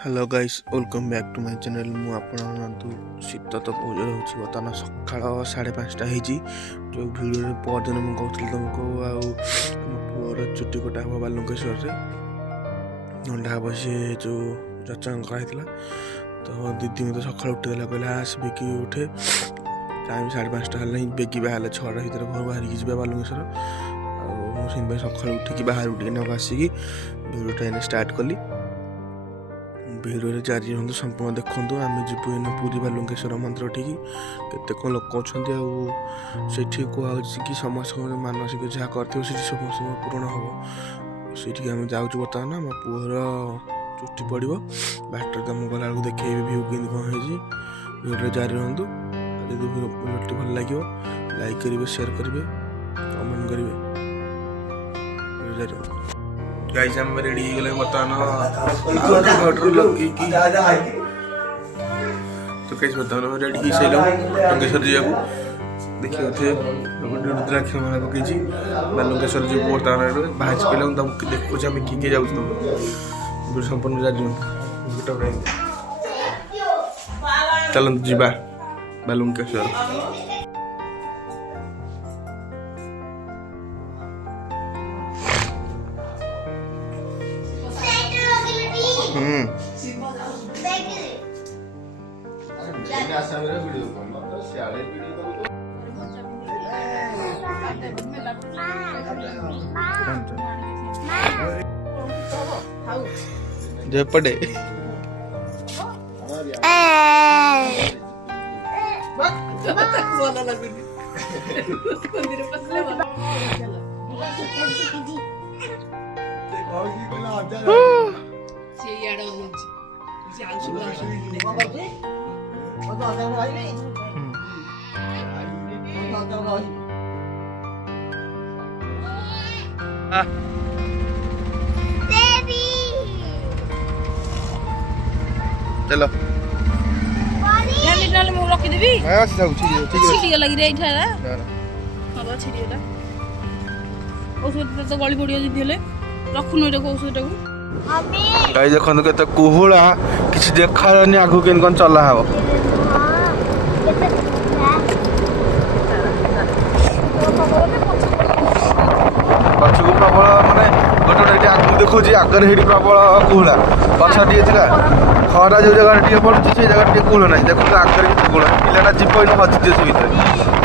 Hello guys welcome back to my channel मु आपंतु शीत तो बहुत जोर हो बर्तमान सकाल 5:30 होती जो भिडियो परदिन मुझे तुमको पुअर चुटी कटा हम बालुकेश्वर से अंडा हम सी जो रचना कराई तो दीदी मत सका उठेला कहला आसबे कि उठे टाइम 5:30 बेगी बाहर 6टा भर घर बाहर जी बालुकेश्वर आइन सका उठिकी बाहर उठिक आसिकी भिडियो स्टार्ट कली भिडियो जारी हूँ संपूर्ण देखूँ आम जीवु इन पुरी बालुकेश्वर मंदिर ठीक केते कौन लोक अच्छा से कहुच्छी कि समस्त मानसिक जहाँ कर समस्त पूरण हम से आम जाऊँ बर्तमान आम पुअर चुटी पड़ो बाटर तुम गला देखे भ्यू कि कौन है भिडियो जारी रुहतु भिडियो भल लगे लाइक करेंगे शेयर करेंगे कमेंट करेंगे जारी गाइस हम रेडी हो गए बर्तमान लगे तो कैसे बर्तमान रेडी हो सारे बालुकेश्वर जावा देखिए थे रुद्राक्ष माला पकई बालुकेश्वर जी बर्तमान बाहर पहले तुमको देखुचे आम किए जाऊँ तुम संपूर्ण जारी चलते जीवा बालुकेश्वर जपड़े चलो रखीदेवी औषध तो गली पड़ रखुन औषध गाइस देखो केते कुहुड़ा किसी देखानी आगु केन कौन चला हब पछकु प्रबल माने गोटे गोटे आगु देखो आगे प्रबल कुहुड़ा पछा खरा जो जगह पड़ुची से जगह कुहुड़ ना देखो आगे कुहुड़ पिलाटा जीव इन हजिजे से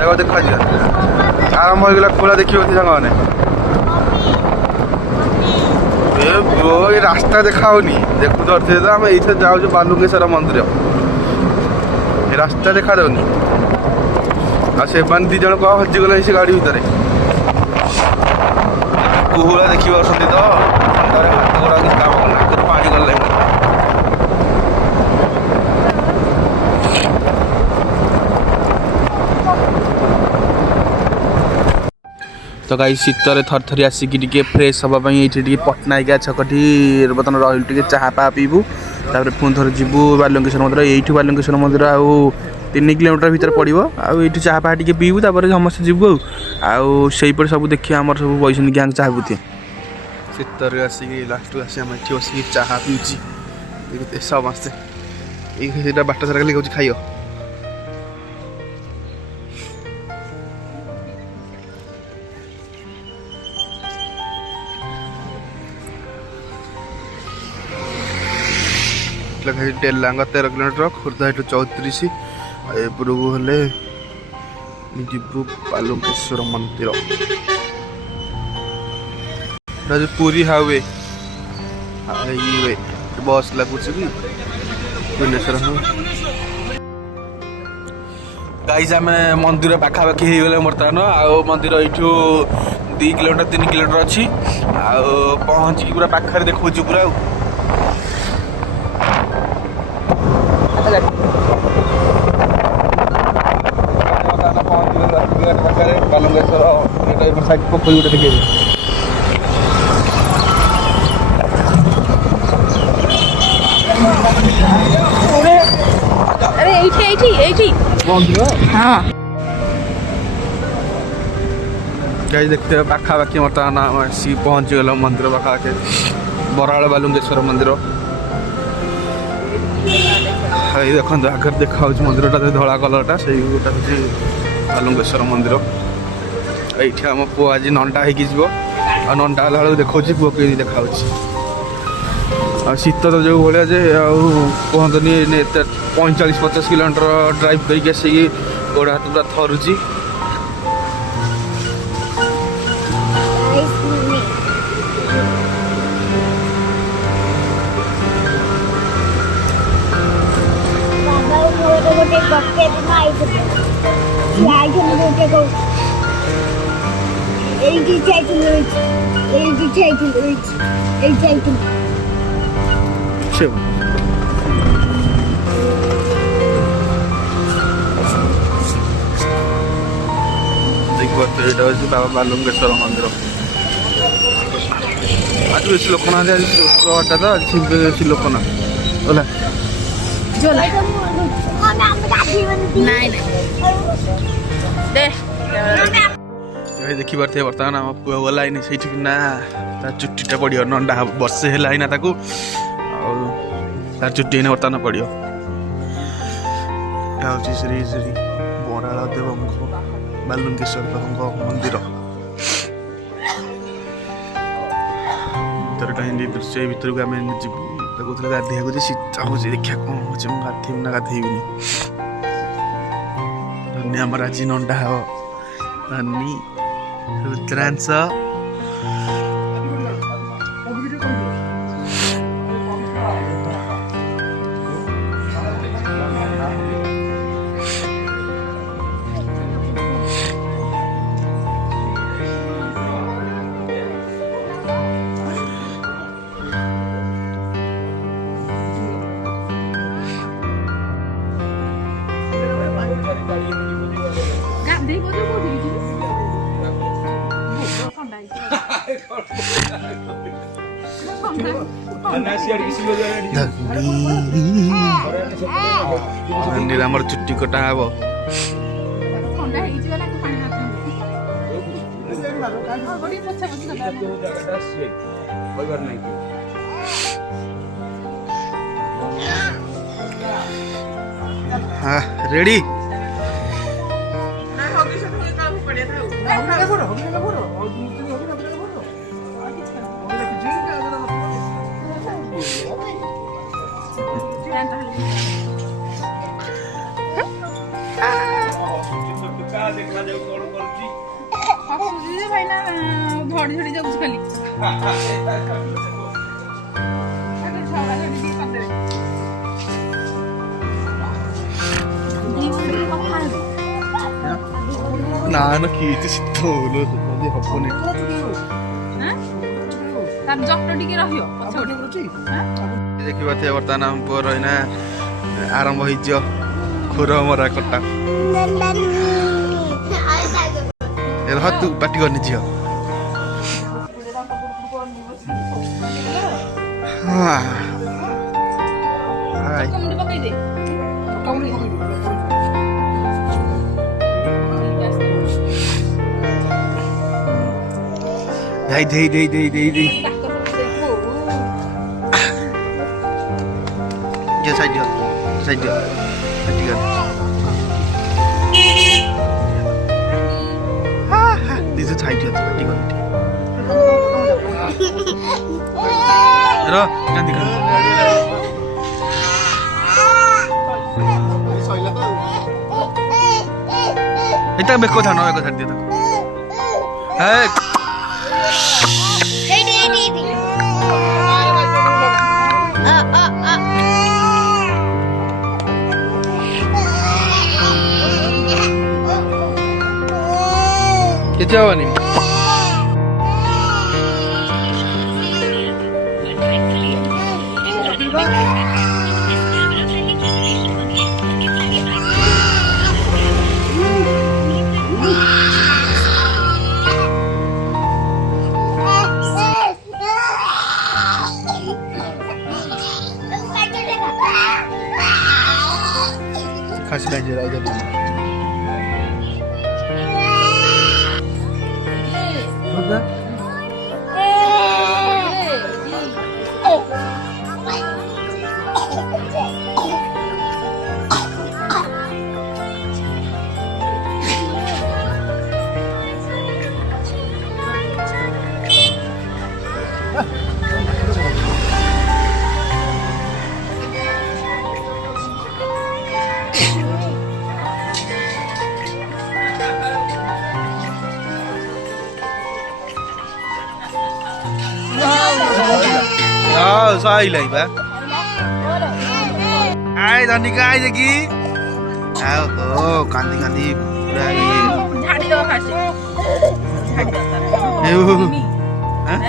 भर देखा आरंभ होगा कुहुड़ा देखिए सांग मैंने रास्ता देखाऊनी देखु धरते तो आम ये जाऊँ बालुकेश्वर मंदिर रास्ता देखा जाऊनी से दी जन कौन हजिगल से गाड़ी भितर कुहुड़ा देखी पार्टी तो अंधारे हाथ गोड़ा किसी काम करना आगे पानी गल तो गाई शीतर थरथरी आसिकी फ्रेश हाँपाई ये पटनायिका छकटी बर्तमान रही चाह पा पीबू तापर पुणी थर जीवु बालुकेश्वर मंदिर यू बालुकेश्वर मंदिर आउ 3 किलोमीटर भीतर पड़ो आउ चाह पा टे पीबू तापर समस्त जीवु आईपटे सब देखिए आम सब बैठे गैंग चाह पीते शीतर आसिक लास्ट आसी आम ये बस चाह पीछे समस्ते ये बाट सारा खाली खाई डेलांग 13 किलोमीटर खोर्धा ये 34 एपटू हेले जीवु बालुकेश्वर मंदिर पूरी हाईवे बस लगुच भी भुवनेश्वर गाइस आम मंदिर पाखापाखि हो गले बर्तमान आउ मंदिर यू 2 किलोमीटर 3 किलोमीटर अच्छी पहुँचिकी पूरा पाखे देखा पूरा बालुकेश्वर साइड पोखरी गोटे देखिए हाँ गाइस देखते हैं पाखापाखि बर्तमान आसी पहुँची गल मंदिर पाखापाखि बराड़ बालुकेश्वर मंदिर এই দেখুন আগে দেখা হচ্ছে মন্দিরটা ধলা কলরটা সেই গোটা হচ্ছে বালୁଙ୍ଗେଶ୍ୱର ମନ୍ଦିର। এইଠି ଆମ ପୁଅ ଆଜି ନଣ୍ଡା ହେଇକି ଯିବ ଆଉ ନଣ୍ଡା ହେଲା ବେଳକୁ ଦେଖାଉଛି ପୁଅ କେମିତି ଦେଖାହେଉଛି। ଆଉ ଶୀତ ତ ଯେଉଁ ଭଳିଆ ଯେ ଆଉ କୁହନ୍ତୁନି ଏତେ 45-50 କିଲୋମିଟର ଡ୍ରାଇଭ୍ କରିକି ଆସିକି ଗୋଡ଼ ହାତ ପୁରା ଥରୁଛି। ଏଇଟା ହେଉଛି ବାବା ବାଲୁଙ୍ଗେଶ୍ୱର ମନ୍ଦିର। ଆଜି ବେଶୀ ଲୋକ ନାହାନ୍ତି, ଆଜି ଶୁକ୍ରବାରଟା ତ ଆଜି ବେଶୀ ଲୋକ ନା ହେଲା। ଦେଖିପାରୁଥିବେ ବର୍ତ୍ତମାନ ଆମ ପୁଅ ଗଲା ଏଇନେ ସେଇଠିକି ନା ତା ଚୁଟିଟା ପଡ଼ିବ ନଣ୍ଡା ହବ। ବର୍ଷେ ହେଲା ଏଇନା ତାକୁ ଆଉ ତାର ଚୁଟି ଏଇନା ବର୍ତ୍ତମାନ ପଡ଼ିବ। ଏଇଟା ହେଉଛି ଶ୍ରୀ ଶ୍ରୀ ବରାଳ ଦେବଙ୍କ ବାଲୁଙ୍ଗେଶ୍ୱର ଦେବଙ୍କ ମନ୍ଦିର ଭିତରଟା ଏମିତି ଦୃଶ୍ୟ। ଏଇ ଭିତରକୁ ଆମେ ଯିବୁ। କହୁଥିଲେ ଗାଧେଇବାକୁ ଯେ ଶୀତ ହେଉଛି, ଦେଖିବା କ'ଣ ହେଉଛି। ମୁଁ ଗାଧେଇବି ନା ଗାଧେଇବିନି। ଧନ୍ୟ ଆମର ଆଜି ନଣ୍ଡା ହବ ଧନୀ ରୁଦ୍ରାଂଶ। ଆମର ଚୁଟି କଟା ହବ। ରେଡି ଝଡ଼ି ଝଡ଼ି ଯାଉଛି ଖାଲି। ନା ନା କିଛି ଶୀତ ହବନି। ଦେଖିପାରୁଥିବେ ବର୍ତ୍ତମାନ ଆମ ପୁଅର ଏଇନା ଆରମ୍ଭ ହେଇଯିବ ଖୁର ମରା କଟା। ତୁ ପାଟି କରିନି ଝିଅ। Đây đi đi đi đi đi. Chưa sai được. Sai được. Đi gần. Đi rất sai được. Đi gần. Rồi, can đi gần. Ita beko thano beko thar diya. Hey. Kita awak ni. Kasih lanjut aja dulu. Udah. आइला बा आय धनिका आय देखी आओ हो कांदी कांदी पूरा ये झाड़ी दो फास्ट झाड़ी दो ए ओ हां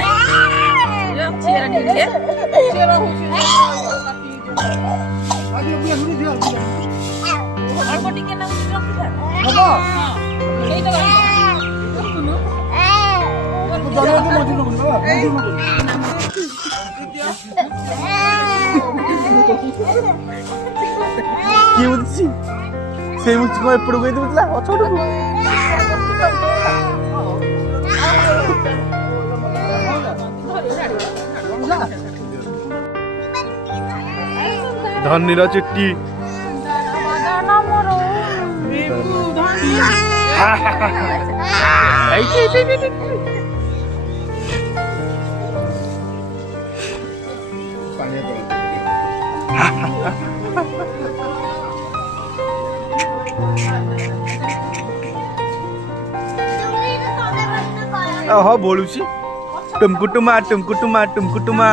चेहरा ठीक है चेहरा हो और बॉडी के नाम रख दे हां यही तो কি বুঝছি সেই মুচি কো এপড় কই দিবতলা অছোট ধন্যর চিট্টি ଓହୋ ବୋଳୁଛି ଟୁମକୁଟୁମା ଟୁମକୁଟୁମା ଟୁମକୁଟୁମା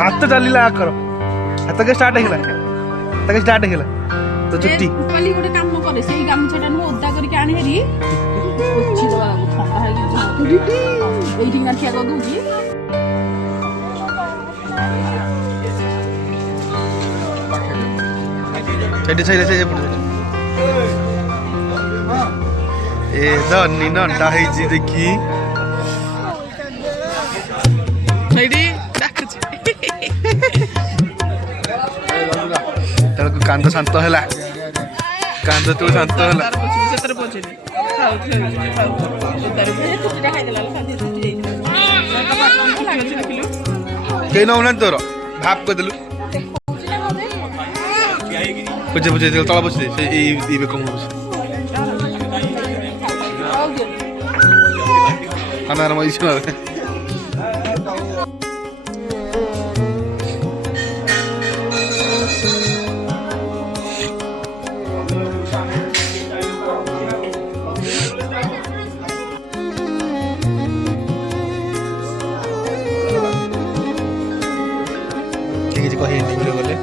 ହାତ ଚାଲିଲା ଆକର ହାତ କେ ଷ୍ଟାର୍ଟ ହେଇଗଲା ହାତ କେ ଷ୍ଟାର୍ଟ ହେଇଗଲା ତ ଚୁଟି କାଲି ଗୋଟେ କାମ କରେ ସେଇ ଗାମଛାଟା ନୁ ଓଦା କରିକି ଆଣି ହେରି ପୋଛି ଦବା ଥଣ୍ଡା ହେଇକି ଏଇଠି ଗାଠିଆ କରି ଦଉଛି ସେଇଠି ସେଇଠି ସେଇଠି ଏ ଧନି ନଣ୍ଡା ହେଇଛି ଦେଖି ସେଇଠି ଡାକୁଛି ତାକୁ କାନ୍ଦ ଶାନ୍ତ ହେଲା କାନ୍ଦ ତୁ ଶାନ୍ତ ହେଲା ସେଥିରେ ପଛେନି ଖାଉ ଖାଉ ଚୁଟିଟା ଖାଇଦେଲା କେହି ନଉନାହାନ୍ତି ତୋର ଭାବ କରିଦେଲୁ ବୁଝେ ବୁଝେ ତଳ ବସି ଦେ ସେ ଏଇ ବେକ ମୁଁ ବସି আমার মইছ কিছু কহি ভিডিও গলে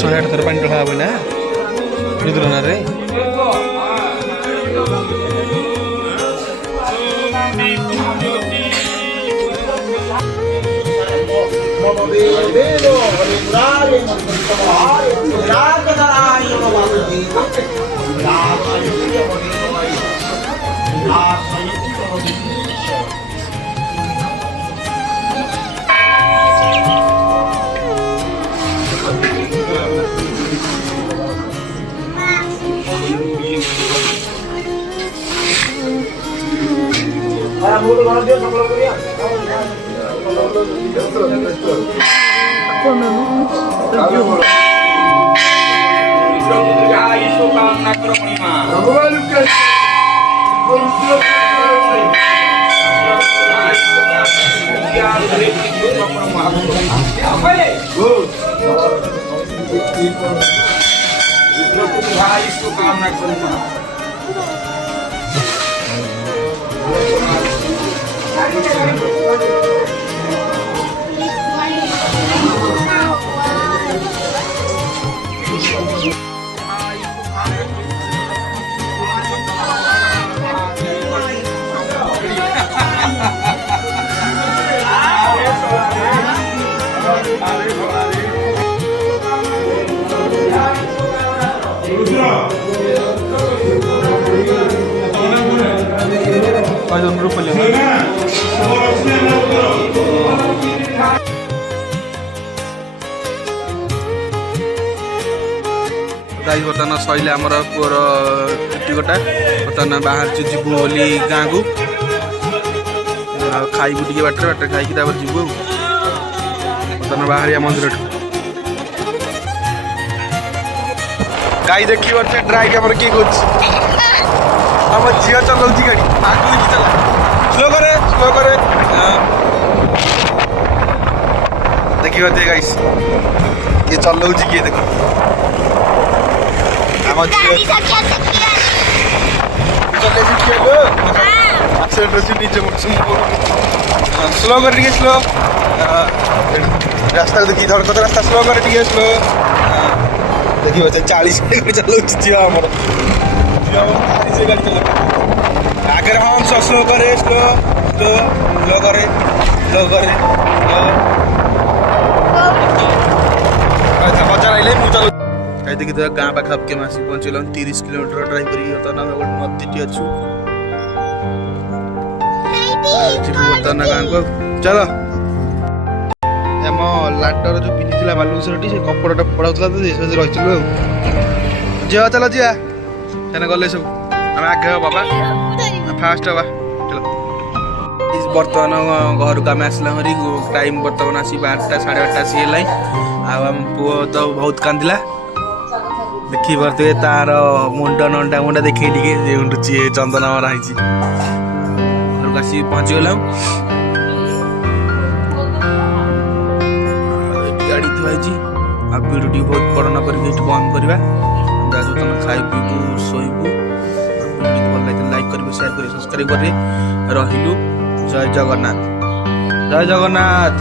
ଶହେ ଆଠ ଥର ପାଣି ଢଳା ହବ ନା ରୁଦ୍ରନାରେ Rudra. रुपये गाई बर्तमान सैले आमर पुअर चुटी कटा बर्तमान बाहर जीवु बोली गाँ को खाइबू टे बाटर बाटर खाई जीवु बर्तमान बाहर मंदिर गाई देखी पारे ड्राई कैमरा किए कौन आम झील चलाऊँ गाड़ी आगे चला स्लो करे देखी पारे गाइस ये चलाऊँ किए देख आम झील स्लो कर स्लो रास्ता देखिए धड़क रास्ता स्लो कर स्लो देखिए 40 चलाऊ झील आमर गाड़ी चला आगे हम स्लो करे स्लो स्लो स्लो करे बजार आइले मुझे चलो कहीं देखी तो गाँ पाखापाखि आस पहुँचल 30 किलोमीटर ड्राइव कर गोटे नदी अच्छु बर्तमान गाँ को चलो आम लाटर जो पिंधि बालुकेश्वर से कपड़ा पड़ाऊला तो रही झील चलो जा सेना गले सब आम आगे बाबा फास्ट हवा चलो बर्तमान घर को आम आसला टाइम बर्तमान आसी 12टा 8:30 सी है आम पुओ तो बहुत कांदिला देखी पारे तार मुंड नंडा मुंडा देखे उठुची चंदन मरा घर को आस पहुँचीगला गाड़ी थी आ भिडियो बहुत बड़ न कर बंद करवा तुम खाई पीबू शोबू भिडियो भल लगे लाइक करेंगे शेयर करेंगे सब्सक्राइब करेंगे रहिलु जय जगन्नाथ।